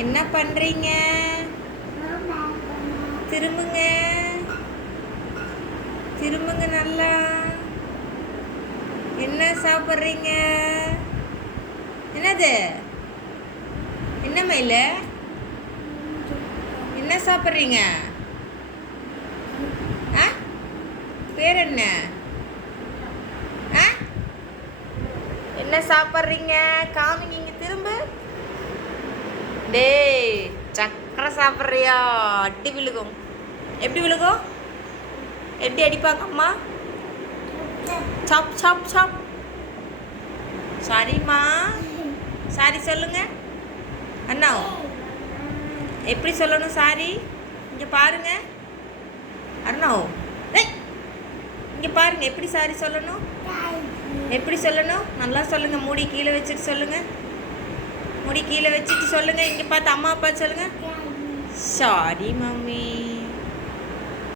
என்ன பண்றீங்க? திரும்புங்க, திரும்புங்க நல்லா. என்ன சாப்பிட்றீங்க? என்னது? என்ன மயில? என்ன சாப்பிட்றீங்க? ஆ, பேர் என்ன? ஆ, என்ன சாப்பிட்றீங்க? காமிங்க, இங்க திரும்ப. டேய், சக்கரை சாப்பிட்றியா? அடி விழுகும். எப்படி விழுகும்? எப்படி அடிப்பாங்க அம்மா? சாப் சாப் சாப். சாரிம்மா, சாரி சொல்லுங்க அண்ணா. எப்படி சொல்லணும் சாரி? இங்கே பாருங்க அண்ணா. இங்கே பாருங்க, எப்படி சாரி சொல்லணும்? எப்படி சொல்லணும்? நல்லா சொல்லுங்க. மூடி கீழே வச்சுட்டு சொல்லுங்க. முடி கீழே வச்சுட்டு சொல்லுங்க. இங்கே பார்த்து அம்மா அப்பா சொல்லுங்க. Sorry mummy.